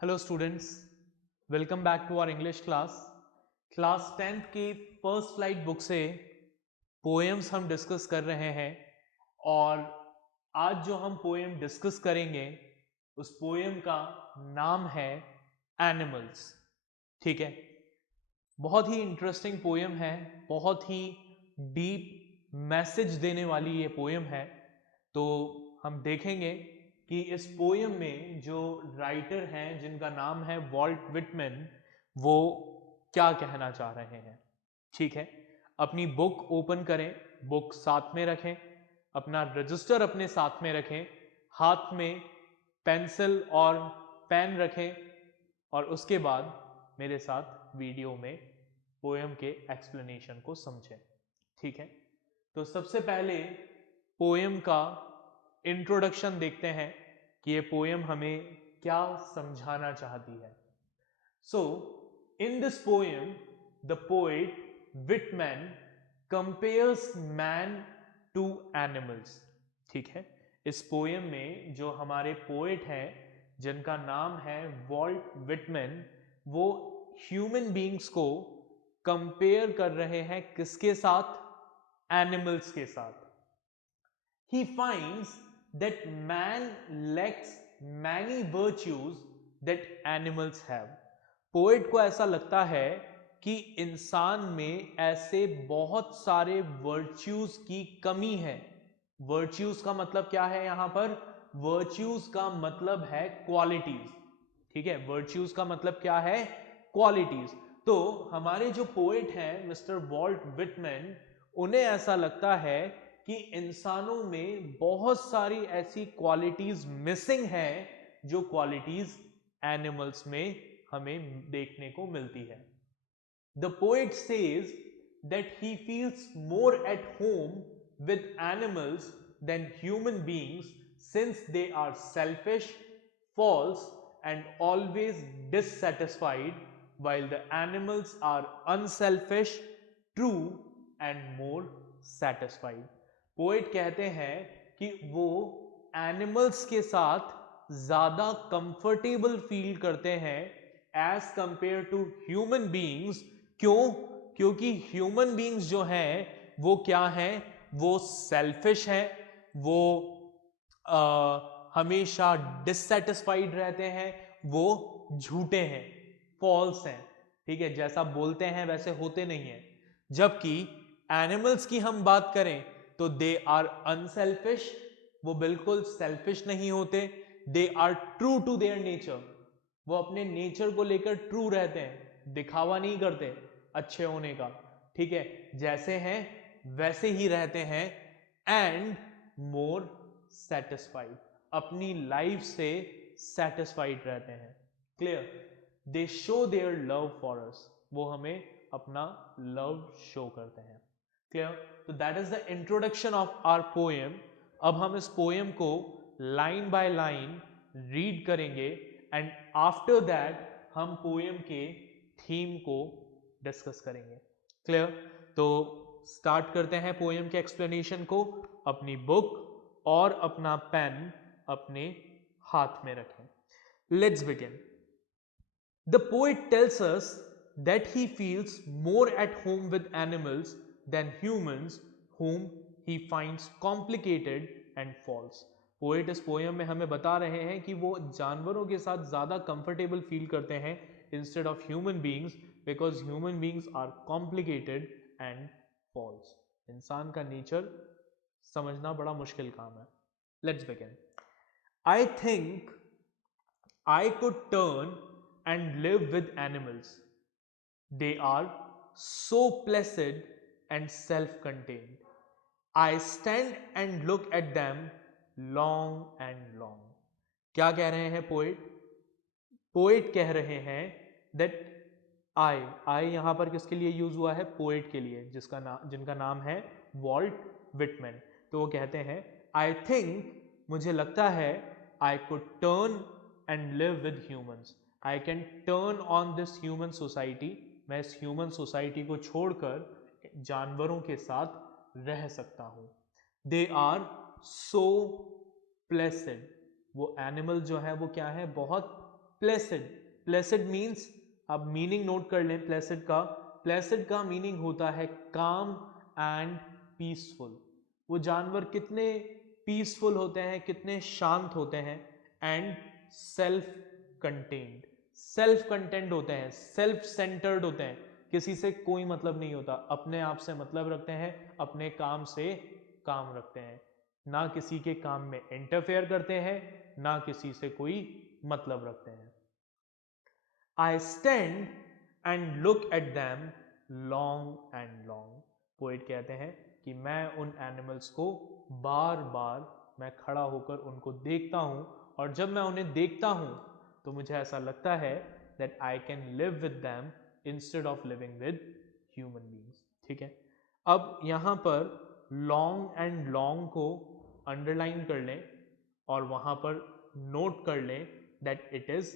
Hello students, welcome back to our English class 10th की First Flight book से poems हम discuss कर रहे हैं। और आज जो हम पोएम डिस्कस करेंगे उस पोएम का नाम है एनिमल्स। ठीक है, बहुत ही इंटरेस्टिंग पोएम है, बहुत ही डीप मैसेज देने वाली ये पोएम है। तो हम देखेंगे कि इस पोएम में जो राइटर हैं जिनका नाम है वॉल्ट विटमैन, वो क्या कहना चाह रहे हैं। ठीक है, अपनी बुक ओपन करें, बुक साथ में रखें, अपना रजिस्टर अपने साथ में रखें, हाथ में पेंसिल और पेन रखें और उसके बाद मेरे साथ वीडियो में पोएम के एक्सप्लेनेशन को समझें। ठीक है, तो सबसे पहले पोएम का इंट्रोडक्शन देखते हैं कि ये पोएम हमें क्या समझाना चाहती है। So in this poem the poet Whitman compares man to animals. ठीक है, इस पोएम में जो हमारे पोएट हैं जिनका नाम है वॉल्ट विटमैन, वो ह्यूमन बींग्स को कंपेयर कर रहे हैं किसके साथ? एनिमल्स के साथ। He finds that man lacks many virtues that animals have. Poet को ऐसा लगता है कि इंसान में ऐसे बहुत सारे वर्च्यूज की कमी है। वर्च्यूज का मतलब क्या है यहां पर? वर्च्यूज का मतलब है क्वालिटीज। ठीक है, वर्च्यूज का मतलब क्या है? क्वालिटीज। तो हमारे जो पोएट हैं मिस्टर वॉल्ट विटमैन, उन्हें ऐसा लगता है कि इंसानों में बहुत सारी ऐसी क्वालिटीज मिसिंग हैं जो क्वालिटीज एनिमल्स में हमें देखने को मिलती है। The poet says that he feels more at home with animals than human beings since they are selfish, false and always dissatisfied, while the animals are unselfish, true and more satisfied. Poet कहते हैं कि वो animals के साथ ज्यादा comfortable feel करते हैं as compare to human beings. क्यों? क्योंकि ह्यूमन बीइंग्स जो हैं वो क्या हैं? वो सेल्फिश हैं, वो हमेशा डिससेटिस्फाइड रहते हैं, वो झूठे हैं, फॉल्स हैं। ठीक है, जैसा बोलते हैं वैसे होते नहीं हैं। जबकि एनिमल्स की हम बात करें तो दे आर अनसेल्फिश, वो बिल्कुल सेल्फिश नहीं होते। They are true to their nature, वो अपने नेचर को लेकर ट्रू रहते हैं, दिखावा नहीं करते अच्छे होने का। ठीक है, जैसे हैं वैसे ही रहते हैं। एंड मोर सेटिस्फाइड, अपनी लाइफ से सेटिस्फाइड रहते हैं। Clear? They show their love for us, वो हमें अपना लव शो करते हैं। क्लियर? तो that is the introduction of our poem. अब हम इस पोएम को लाइन बाय लाइन रीड करेंगे एंड आफ्टर दैट हम पोएम के थीम को डिस्कस करेंगे। क्लियर? तो स्टार्ट करते हैं पोएम के एक्सप्लेनेशन को। अपनी बुक और अपना पेन अपने हाथ में रखें। Let's begin. The poet tells us that he feels more at home with animals than humans, whom he finds complicated and false. Poet इस पोएम में हमें बता रहे हैं कि वो जानवरों के साथ ज़्यादा कंफर्टेबल फील करते हैं instead of human beings, because human beings are complicated and false. इंसान का नेचर समझना बड़ा मुश्किल काम है। Let's begin. I think I could turn and live with animals. They are so placid and self-contained. I stand and look at them long and long. क्या कह रहे हैं पोएट? पोएट कह रहे हैं that I यहां पर किसके लिए यूज हुआ है? पोएट के लिए, जिनका नाम है वॉल्ट विटमैन। तो वो कहते हैं आई थिंक, मुझे लगता है, I could turn and live with humans. I can turn on this human society, मैं इस ह्यूमन सोसाइटी को छोड़कर जानवरों के साथ रह सकता हूं। दे आर सो प्लेसेंट, वो एनिमल जो है वो क्या है? बहुत प्लेसिड, प्लेसिड मीन्स, आप मीनिंग नोट कर लें प्लेसिड का। प्लेसिड का मीनिंग होता है काम एंड पीसफुल। वो जानवर कितने पीसफुल होते हैं, कितने शांत होते हैं। And self contained, self content होते हैं, सेल्फ सेंटर्ड होते हैं, किसी से कोई मतलब नहीं होता, अपने आप से मतलब रखते हैं, अपने काम से काम रखते हैं, ना किसी के काम में इंटरफेयर करते हैं, ना किसी से कोई मतलब रखते हैं। I stand and look at them long and long. Poet कहते हैं कि मैं उन एनिमल्स को बार बार मैं खड़ा होकर उनको देखता हूं, और जब मैं उन्हें देखता हूं तो मुझे ऐसा लगता है that I can live with them instead of living with human beings. ठीक है, अब यहां पर लॉन्ग एंड लॉन्ग को अंडरलाइन कर लें और वहां पर नोट कर लें दैट इट इज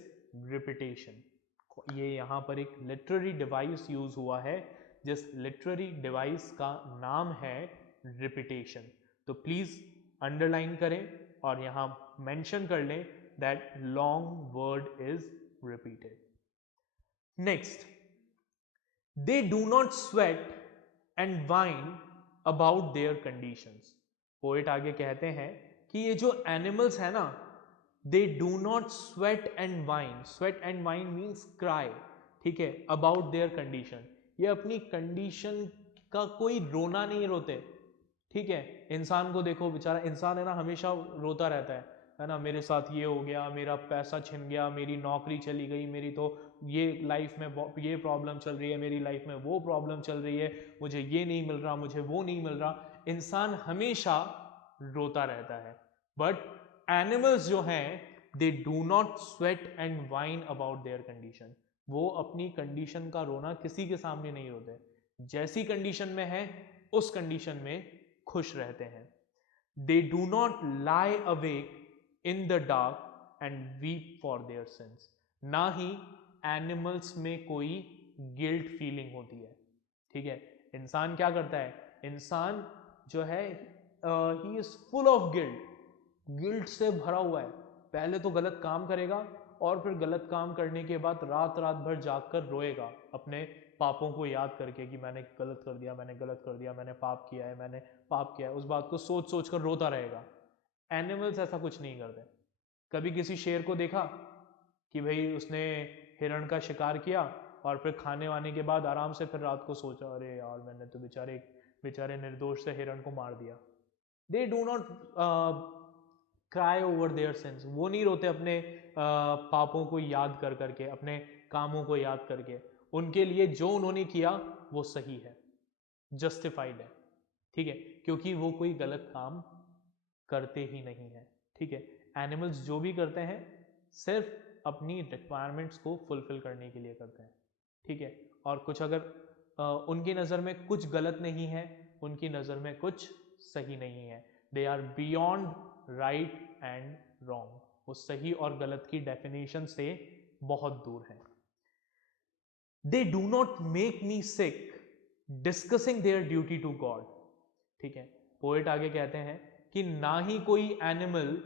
रिपीटेशन। ये यहां पर एक लिटरेरी डिवाइस यूज हुआ है, जिस लिटरेरी डिवाइस का नाम है रिपीटेशन। तो प्लीज अंडरलाइन करें और यहां मेंशन कर लें that long word is repeated. Next, they do not sweat and wine about their conditions. Poet आगे कहते हैं कि ये जो एनिमल्स है ना, दे do not sweat and wine, sweat and wine means cry, ठीक है, अबाउट देयर कंडीशन। ये अपनी कंडीशन का कोई रोना नहीं रोते, ठीक है। इंसान को देखो, बेचारा इंसान है ना, हमेशा रोता रहता है ना, मेरे साथ ये हो गया, मेरा पैसा छिन गया, मेरी नौकरी चली गई, मेरी तो ये लाइफ में ये प्रॉब्लम चल रही है, मेरी लाइफ में वो प्रॉब्लम चल रही है, मुझे ये नहीं मिल रहा, मुझे वो नहीं मिल रहा। इंसान हमेशा रोता रहता है, बट एनिमल्स जो हैं दे do not sweat and wine about their condition. वो अपनी कंडीशन का रोना किसी के सामने नहीं रोते, जैसी कंडीशन में है उस कंडीशन में खुश रहते हैं। दे do not lie awake in the dark and weep for there since. ना ही एनिमल्स में कोई गिल्ट फीलिंग होती है, ठीक है। इंसान क्या करता है, इंसान जो है he is full of guilt, guilt से भरा हुआ है। पहले तो गलत काम करेगा और फिर गलत काम करने के बाद रात रात भर जागकर रोएगा, अपने पापों को याद करके कि मैंने गलत कर दिया, मैंने गलत कर दिया, मैंने पाप किया है, मैंने पाप किया है, उस बात को सोच सोच कर रोता रहेगा। एनिमल्स ऐसा कुछ नहीं करते। कभी किसी शेर को देखा कि भाई उसने हिरण का शिकार किया और फिर खाने वाने के बाद आराम से फिर रात को सोचा, अरे यार मैंने तो बेचारे निर्दोष से हिरण को मार दिया। They do not cry over their sins. वो नहीं रोते अपने पापों को याद कर करके, अपने कामों को याद करके। उनके लिए जो उन्होंने किया वो सही है, जस्टिफाइड है, ठीक है, क्योंकि वो कोई गलत काम करते ही नहीं है, ठीक है। एनिमल्स जो भी करते हैं सिर्फ अपनी रिक्वायरमेंट्स को फुलफिल करने के लिए करते हैं, ठीक है। और कुछ अगर उनकी नज़र में कुछ गलत नहीं है, उनकी नज़र में कुछ सही नहीं है, they are beyond right and wrong. वो सही और गलत की डेफिनेशन से बहुत दूर है। They do not make me sick discussing their duty to God, ठीक है। पोएट आगे कहते हैं कि ना ही कोई एनिमल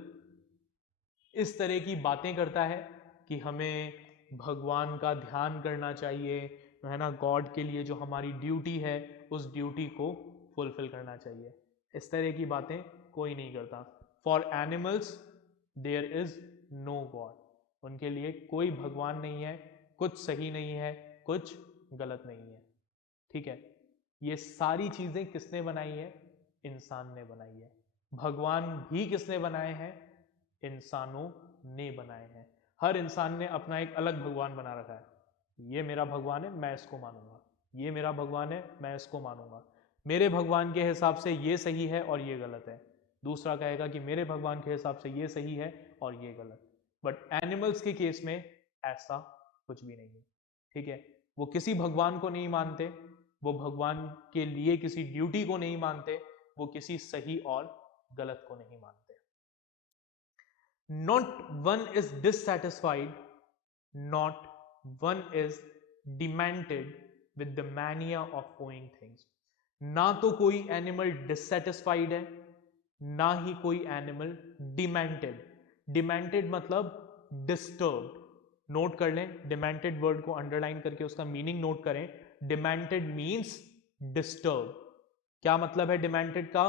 इस तरह की बातें करता है कि हमें भगवान का ध्यान करना चाहिए, है ना, गॉड के लिए जो हमारी ड्यूटी है उस ड्यूटी को फुलफिल करना चाहिए। इस तरह की बातें कोई नहीं करता। For animals there is no God. उनके लिए कोई भगवान नहीं है, कुछ सही नहीं है, कुछ गलत नहीं है, ठीक है। ये सारी चीजें किसने बनाई है, इंसान ने बनाई है। भगवान भी किसने बनाए हैं, इंसानों ने बनाए हैं। हर इंसान ने अपना एक अलग भगवान बना रखा है। ये मेरा भगवान है, मैं इसको मानूंगा, ये मेरा भगवान है, मैं इसको मानूंगा, मेरे भगवान के हिसाब से ये सही है और ये गलत है। दूसरा कहेगा कि मेरे भगवान के हिसाब से ये सही है और ये गलत। बट एनिमल्स के केस में ऐसा कुछ भी नहीं है, ठीक है। वो किसी भगवान को नहीं मानते, वो भगवान के लिए किसी ड्यूटी को नहीं मानते, वो किसी सही और गलत को नहीं मानते। Not one is dissatisfied, not one is demented with the mania of owning things. ना तो कोई एनिमल डिससेटिस्फाइड है, ना ही कोई एनिमल डिमेंटेड। डिमेंटेड मतलब डिस्टर्ब्ड, नोट कर लें, डिमेंटेड वर्ड को अंडरलाइन करके उसका मीनिंग नोट करें। Demented means disturb. क्या मतलब है डिमेंटेड का?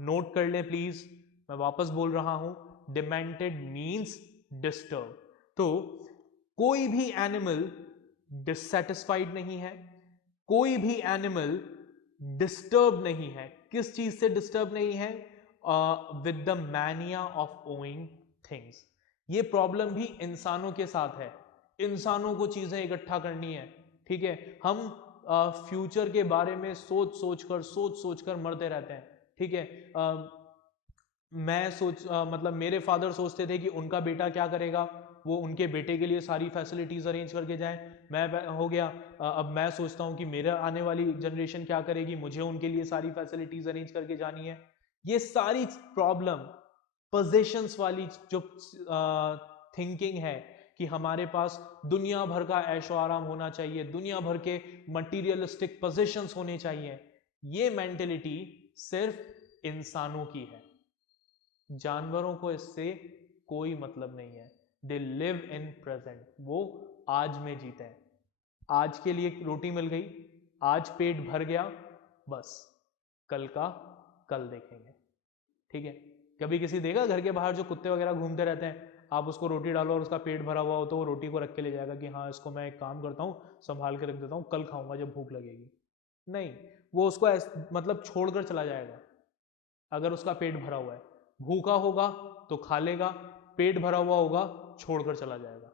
नोट कर लें प्लीज, मैं वापस बोल रहा हूं, डिमेंटेड मीन्स डिस्टर्ब। तो कोई भी एनिमल डिससेटिस्फाइड नहीं है, कोई भी एनिमल डिस्टर्ब नहीं है। किस चीज से डिस्टर्ब नहीं है? With the mania of owing things. ये प्रॉब्लम भी इंसानों के साथ है, इंसानों को चीजें इकट्ठा करनी है, ठीक है। हम फ्यूचर के बारे में सोच सोच कर मरते रहते हैं, ठीक है। मैं मतलब मेरे फादर सोचते थे कि उनका बेटा क्या करेगा, वो उनके बेटे के लिए सारी फैसिलिटीज अरेंज करके जाएं। मैं हो गया, अब मैं सोचता हूं कि मेरा आने वाली जनरेशन क्या करेगी, मुझे उनके लिए सारी फैसिलिटीज अरेंज करके जानी है। ये सारी प्रॉब्लम पोजीशंस वाली जो थिंकिंग है कि हमारे पास दुनिया भर का ऐशो आराम होना चाहिए, दुनिया भर के मटीरियलिस्टिक पोजीशंस होने चाहिए, ये मेंटेलिटी सिर्फ इंसानों की है। जानवरों को इससे कोई मतलब नहीं है। दे लिव इन प्रेजेंट, वो आज में जीते हैं। आज के लिए रोटी मिल गई, आज पेट भर गया, बस कल का कल देखेंगे, ठीक है। कभी किसी देखा घर के बाहर जो कुत्ते वगैरह घूमते रहते हैं, आप उसको रोटी डालो और उसका पेट भरा हुआ हो तो वो रोटी को रख के ले जाएगा कि हाँ इसको मैं एक काम करता हूँ, संभाल के रख देता हूँ, कल खाऊंगा जब भूख लगेगी। नहीं, वो उसको मतलब छोड़कर चला जाएगा। अगर उसका पेट भरा हुआ है, भूखा होगा तो खा लेगा, पेट भरा हुआ होगा छोड़कर चला जाएगा,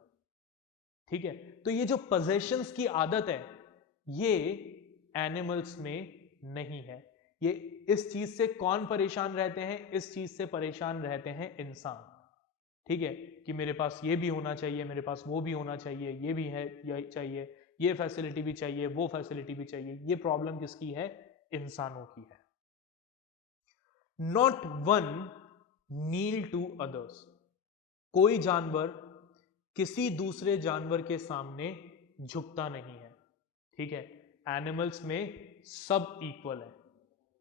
ठीक है। तो ये जो पोजेशंस की आदत है ये एनिमल्स में नहीं है। ये इस चीज से कौन परेशान रहते हैं? इस चीज से परेशान रहते हैं इंसान, ठीक है, कि मेरे पास ये भी होना चाहिए, मेरे पास वो भी होना चाहिए, ये भी है, ये चाहिए, ये फैसिलिटी भी चाहिए, वो फैसिलिटी भी चाहिए। ये प्रॉब्लम किसकी है? इंसानों की है। Not one kneel to others. कोई जानवर किसी दूसरे जानवर के सामने झुकता नहीं है, ठीक है। एनिमल्स में सब इक्वल है,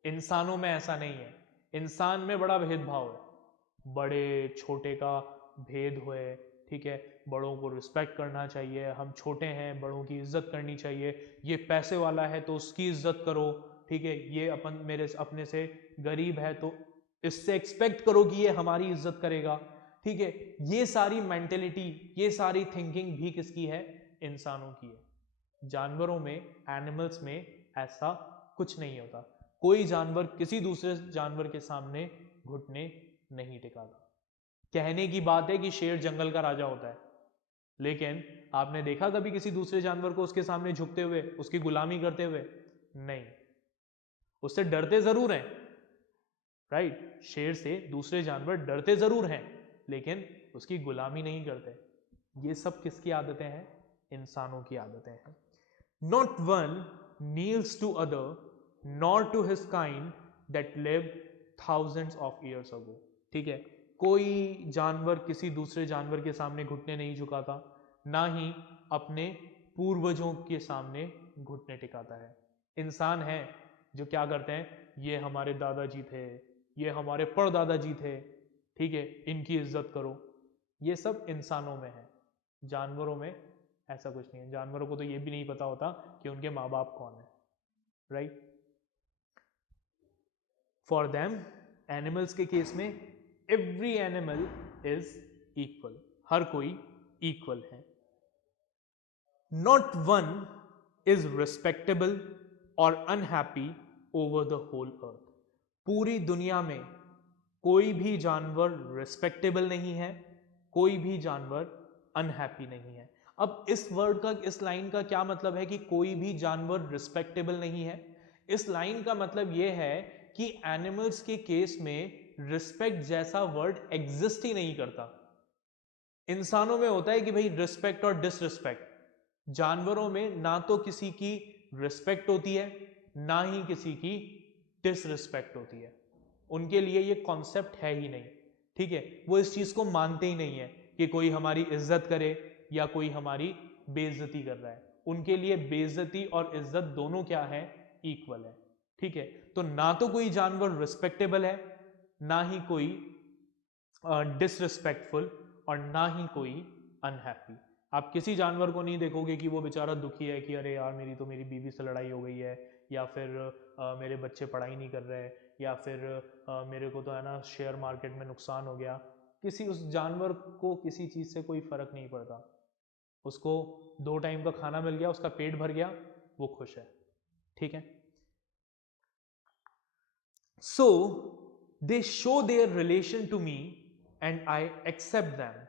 इंसानों में ऐसा नहीं है। इंसान में बड़ा भेदभाव है, बड़े छोटे का भेद हुए, ठीक है। बड़ों को रिस्पेक्ट करना चाहिए, हम छोटे हैं बड़ों की इज्जत करनी चाहिए, ये पैसे वाला है तो उसकी इज्जत करो, ठीक है। ये मेरे अपने से गरीब है तो इससे एक्सपेक्ट करो कि ये हमारी इज्जत करेगा, ठीक है। ये सारी मेंटेलिटी, ये सारी थिंकिंग भी किसकी है? इंसानों की है। जानवरों में, एनिमल्स में ऐसा कुछ नहीं होता। कोई जानवर किसी दूसरे जानवर के सामने घुटने नहीं टिकाता। कहने की बात है कि शेर जंगल का राजा होता है, लेकिन आपने देखा कभी किसी दूसरे जानवर को उसके सामने झुकते हुए, उसकी गुलामी करते हुए? नहीं। उससे डरते जरूर हैं, राइट। शेर से दूसरे जानवर डरते जरूर हैं, लेकिन उसकी गुलामी नहीं करते। ये सब किसकी आदतें हैं? इंसानों की आदतें हैं। Not one kneels to other nor to his kind that live thousands of years ago, ठीक है। कोई जानवर किसी दूसरे जानवर के सामने घुटने नहीं झुकाता, ना ही अपने पूर्वजों के सामने घुटने टिकाता है। इंसान है जो क्या करते हैं, ये हमारे दादाजी थे, ये हमारे परदादाजी थे, ठीक है, इनकी इज्जत करो। ये सब इंसानों में है, जानवरों में ऐसा कुछ नहीं है। जानवरों को तो ये भी नहीं पता होता कि उनके माँ बाप कौन है, राइट। फॉर देम, एनिमल्स के केस में एवरी एनिमल इज इक्वल, हर कोई इक्वल है। नॉट वन इज रिस्पेक्टेबल और unhappy over the whole earth. पूरी दुनिया में कोई भी जानवर रिस्पेक्टेबल नहीं है, कोई भी जानवर अनहैप्पी नहीं है। अब इस वर्ड का, इस लाइन का क्या मतलब है कि कोई भी जानवर रिस्पेक्टेबल नहीं है? इस लाइन का मतलब यह है कि एनिमल्स के केस में रिस्पेक्ट जैसा वर्ड एग्जिस्ट ही नहीं करता। इंसानों में होता है कि भाई रिस्पेक्ट और डिसरिस्पेक्ट, जानवरों में ना तो किसी की रिस्पेक्ट होती है, ना ही किसी की डिसरिस्पेक्ट होती है। उनके लिए ये कॉन्सेप्ट है ही नहीं, ठीक है। वो इस चीज को मानते ही नहीं है कि कोई हमारी इज्जत करे या कोई हमारी बेइज्जती कर रहा है। उनके लिए बेइज्जती और इज्जत दोनों क्या है? इक्वल है, ठीक है। तो ना तो कोई जानवर रिस्पेक्टेबल है, ना ही कोई डिसरिस्पेक्टफुल, और ना ही कोई अनहैप्पी। आप किसी जानवर को नहीं देखोगे कि वो बेचारा दुखी है कि अरे यार मेरी बीवी से लड़ाई हो गई है, या फिर मेरे बच्चे पढ़ाई नहीं कर रहे, या फिर मेरे को तो है ना शेयर मार्केट में नुकसान हो गया। किसी उस जानवर को किसी चीज़ से कोई फर्क नहीं पड़ता। उसको 2 टाइम का खाना मिल गया, उसका पेट भर गया, वो खुश है। ठीक है। So they show their relation to me and I accept them.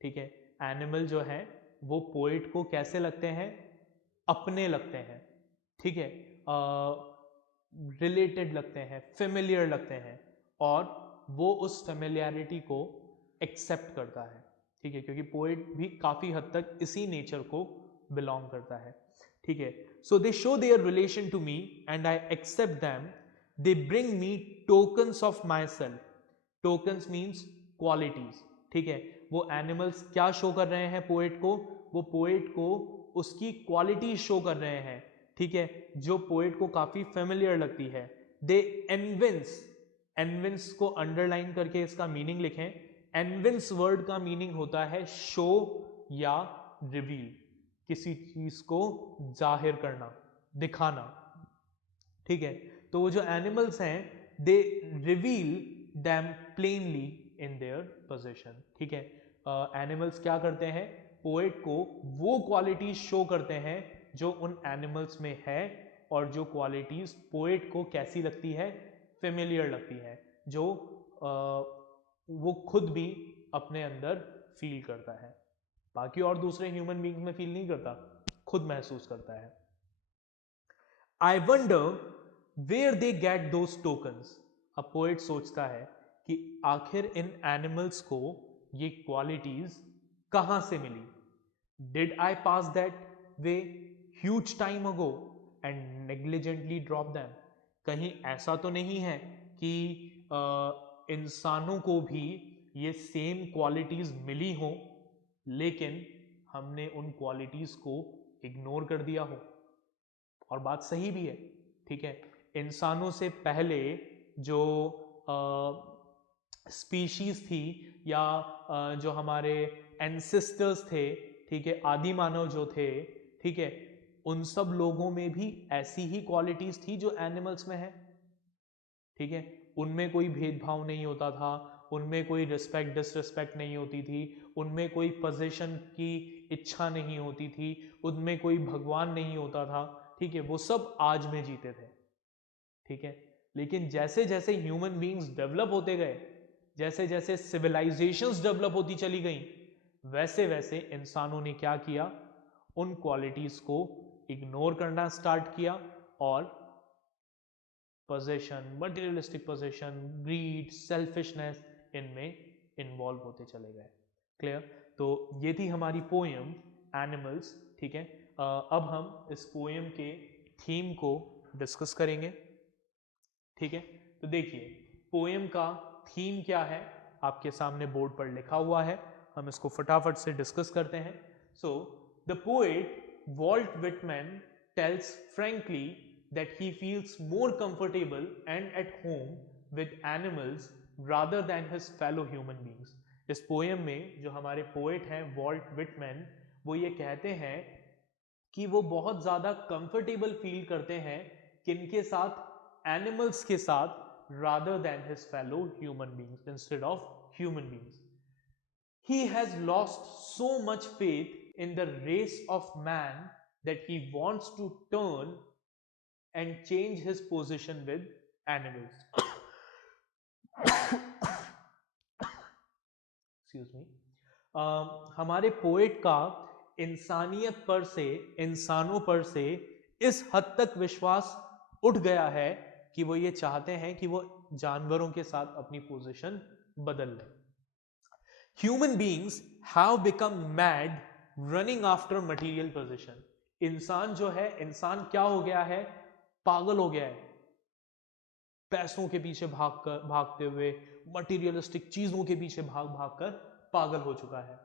ठीक है। एनिमल जो है वो पोएट को कैसे लगते हैं? अपने लगते हैं। ठीक है। रिलेटेड लगते हैं, फेमिलियर लगते हैं, और वो उस फेमिलियरिटी को एक्सेप्ट करता है। ठीक है, क्योंकि पोएट भी काफी हद तक इसी नेचर को बिलोंग करता है। ठीक है। So they show their relation to me and I accept them. They bring me tokens of myself. Tokens means qualities. ठीक है। वो एनिमल्स क्या शो कर रहे हैं पोएट को? वो पोएट को उसकी क्वालिटी शो कर रहे हैं। ठीक है, जो पोएट को काफी फेमिलियर लगती है। दे एनविंस, एनविंस को अंडरलाइन करके इसका मीनिंग लिखें। एनविंस वर्ड का मीनिंग होता है शो या रिवील, किसी चीज को जाहिर करना, दिखाना। ठीक है। तो वो जो एनिमल्स हैं they reveal them plainly in their position. ठीक है। एनिमल्स क्या करते हैं? पोएट को वो क्वालिटीज शो करते हैं जो उन एनिमल्स में है, और जो क्वालिटीज पोएट को कैसी लगती है? फेमिलियर लगती है, जो वो खुद भी अपने अंदर फील करता है। बाकी और दूसरे ह्यूमन बीइंग्स में फील नहीं करता, खुद महसूस करता है। I wonder where they get those tokens. अब पोएट सोचता है कि आखिर इन एनिमल्स को ये क्वालिटीज कहां से मिली? Did I pass that way huge time ago and negligently drop them? कहीं ऐसा तो नहीं है कि इंसानों को भी ये सेम क्वालिटीज मिली हो, लेकिन हमने उन क्वालिटीज को इग्नोर कर दिया हो? और बात सही भी है। ठीक है। इंसानों से पहले जो स्पीशीज थी, या जो हमारे एंसेस्टर्स थे, ठीक है, आदि मानव जो थे, ठीक है, उन सब लोगों में भी ऐसी ही क्वालिटीज थी जो एनिमल्स में है। ठीक है। उनमें कोई भेदभाव नहीं होता था, उनमें कोई रिस्पेक्ट डिसरिस्पेक्ट नहीं होती थी, उनमें कोई पोजीशन की इच्छा नहीं होती थी, उनमें कोई भगवान नहीं होता था। ठीक है। वो सब आज में जीते थे। ठीक है। लेकिन जैसे जैसे ह्यूमन बीइंग्स डेवलप होते गए, जैसे जैसे सिविलाइजेशंस डेवलप होती चली गई, वैसे वैसे इंसानों ने क्या किया? उन क्वालिटीज को इग्नोर करना स्टार्ट किया, और possession, materialistic possession, greed, selfishness, इनमें इन्वॉल्व होते चले गए। क्लियर? तो ये थी हमारी पोएम एनिमल्स। ठीक है। अब हम इस पोएम के थीम को डिस्कस करेंगे। ठीक है। तो देखिए पोएम का थीम क्या है, आपके सामने बोर्ड पर लिखा हुआ है, हम इसको फटाफट से डिस्कस करते हैं। So the poet Walt Whitman tells frankly that he feels more comfortable and at home with animals rather than his fellow human beings. इस पोएम में जो हमारे पोएट हैं वॉल्ट विटमैन, वो ये कहते हैं कि वो बहुत ज्यादा कंफर्टेबल फील करते हैं किनके साथ? एनिमल्स के साथ, rather than his fellow human beings, instead of human beings. He has lost so much faith in the race of man that he wants to turn and change his position with animals. Excuse me. हमारे poet का इंसानियत पर से, इंसानों पर से इस हद तक विश्वास उठ गया है कि वो ये चाहते हैं कि वो जानवरों के साथ अपनी पोजीशन बदल लें। Human beings have become mad running after material position. इंसान जो है, इंसान क्या हो गया है? पागल हो गया है, पैसों के पीछे भागते हुए, मटीरियलिस्टिक चीजों के पीछे भाग भाग कर पागल हो चुका है।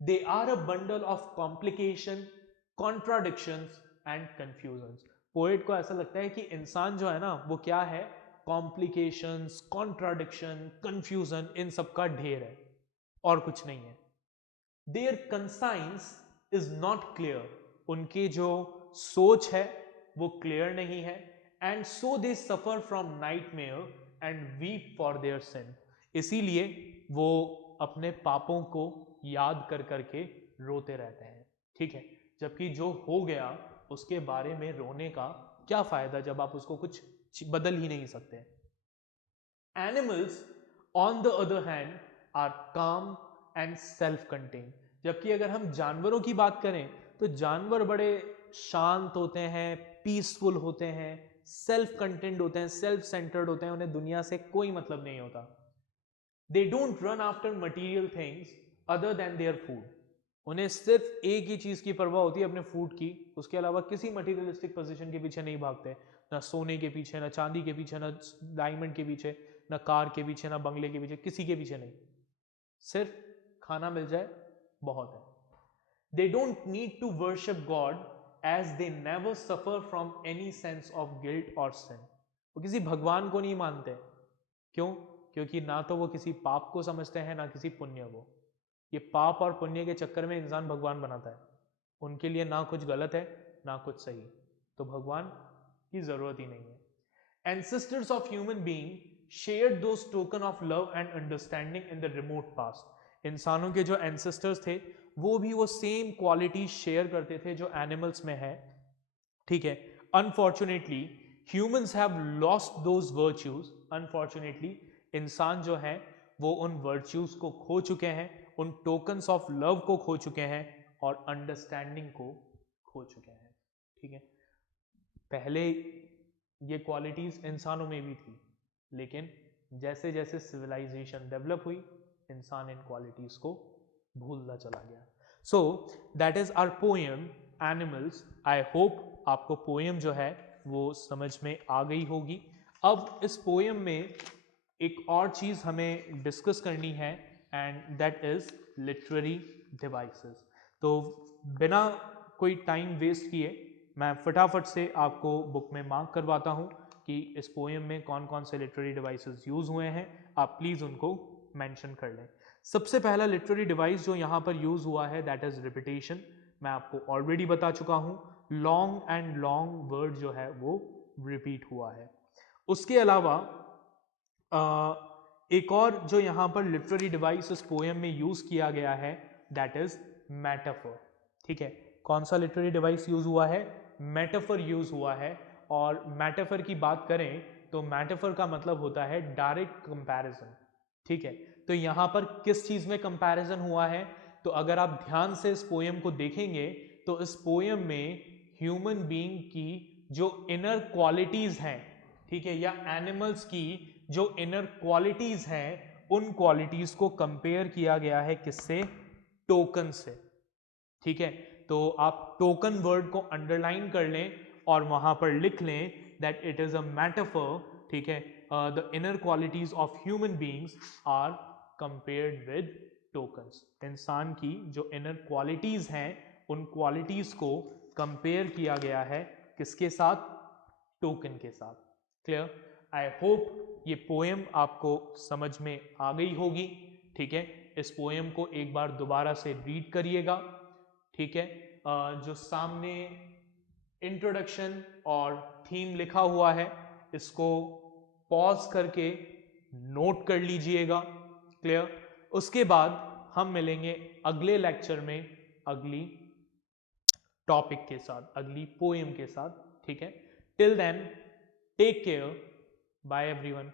They are a bundle of complication, contradictions and confusions. Poet को ऐसा लगता है कि इंसान जो है ना, वो क्या है? कॉम्प्लिकेशंस, कॉन्ट्राडिक्शन, कंफ्यूजन, इन सब का ढेर है और कुछ नहीं है। Their conscience is not clear, उनकी जो सोच है वो क्लियर नहीं है, and so they suffer from nightmare and weep for their sin, इसीलिए वो अपने पापों को याद कर करके रोते रहते हैं। ठीक है, जबकि जो हो गया उसके बारे में रोने का क्या फायदा जब आप उसको कुछ बदल ही नहीं सकते। Animals on the other hand are calm and self contain, जबकि अगर हम जानवरों की बात करें तो जानवर बड़े शांत होते हैं, पीसफुल होते हैं, सेल्फ कंटेंट होते हैं, सेल्फ सेंटर्ड होते हैं, उन्हें दुनिया से कोई मतलब नहीं होता। They don't run after material things other than their food, उन्हें सिर्फ एक ही चीज की परवाह होती है, अपने फूड की, उसके अलावा किसी मटीरियलिस्टिक पोजीशन के पीछे नहीं भागते, ना सोने के पीछे, ना चांदी के पीछे, ना डायमंड के पीछे, ना कार के पीछे, ना बंगले के पीछे, किसी के पीछे नहीं, सिर्फ खाना मिल जाए बहुत है। They don't need to worship God as they never suffer from any sense of guilt और सिन, वो किसी भगवान को नहीं मानते। क्यों? क्योंकि ना तो वो किसी पाप को समझते हैं ना किसी पुण्य को, ये पाप और पुण्य के चक्कर में इंसान भगवान बनाता है, उनके लिए ना कुछ गलत है ना कुछ सही, तो भगवान की जरूरत ही नहीं है। Ancestors of human being shared those token of love and understanding in the remote past, इंसानों के जो एंसेस्टर्स थे वो भी वो सेम क्वालिटी शेयर करते थे जो एनिमल्स में है। ठीक है, unfortunately humans have lost those virtues, unfortunately इंसान जो है वो उन वर्च्यूज को खो चुके हैं, उन टोकन्स ऑफ लव को खो चुके हैं और अंडरस्टैंडिंग को खो चुके हैं। ठीक है, पहले ये क्वालिटीज इंसानों में भी थी, लेकिन जैसे जैसे सिविलाइजेशन डेवलप हुई इंसान इन क्वालिटीज को भूलता चला गया। So that is our poem animals. I hope आपको पोएम जो है वो समझ में आ गई होगी। अब इस पोएम में एक और चीज हमें डिस्कस करनी है and that is literary devices. तो बिना कोई टाइम वेस्ट किए मैं फटाफट से आपको बुक में मार्क करवाता हूँ कि इस पोएम में कौन कौन से लिटरेरी डिवाइसेस यूज हुए हैं, आप प्लीज उनको मेंशन कर लें। सबसे पहला लिटरेरी डिवाइस जो यहाँ पर यूज हुआ है दैट इज रिपीटेशन। मैं आपको ऑलरेडी बता चुका हूँ, लॉन्ग एंड लॉन्ग वर्ड जो है वो रिपीट हुआ है। उसके अलावा एक और जो यहाँ पर लिटरेरी डिवाइस इस पोएम में यूज किया गया है दैट इज मेटाफर। ठीक है, कौन सा लिटरेरी डिवाइस यूज हुआ है? मेटाफर यूज हुआ है। और मेटाफर की बात करें तो मेटाफर का मतलब होता है डायरेक्ट कंपैरिजन। ठीक है, तो यहाँ पर किस चीज में कंपैरिजन हुआ है? तो अगर आप ध्यान से इस पोएम को देखेंगे तो इस पोएम में ह्यूमन बीइंग की जो इनर क्वालिटीज हैं, ठीक है, या एनिमल्स की जो इनर क्वालिटीज हैं, उन क्वालिटीज को कंपेयर किया गया है किससे? टोकन से। ठीक है, तो आप टोकन वर्ड को अंडरलाइन कर लें और वहां पर लिख लें that it is a metaphor. ठीक है, the inner qualities of human beings are compared with tokens. इंसान की जो इनर क्वालिटीज हैं उन क्वालिटीज को कंपेयर किया गया है किसके साथ? टोकन के साथ। क्लियर? आई होप ये पोएम आपको समझ में आ गई होगी। ठीक है, इस पोएम को एक बार दोबारा से रीड करिएगा। ठीक है, जो सामने इंट्रोडक्शन और थीम लिखा हुआ है इसको पॉज करके नोट कर लीजिएगा। क्लियर? उसके बाद हम मिलेंगे अगले लेक्चर में अगली टॉपिक के साथ, अगली पोएम के साथ। ठीक है, till then take care, bye everyone.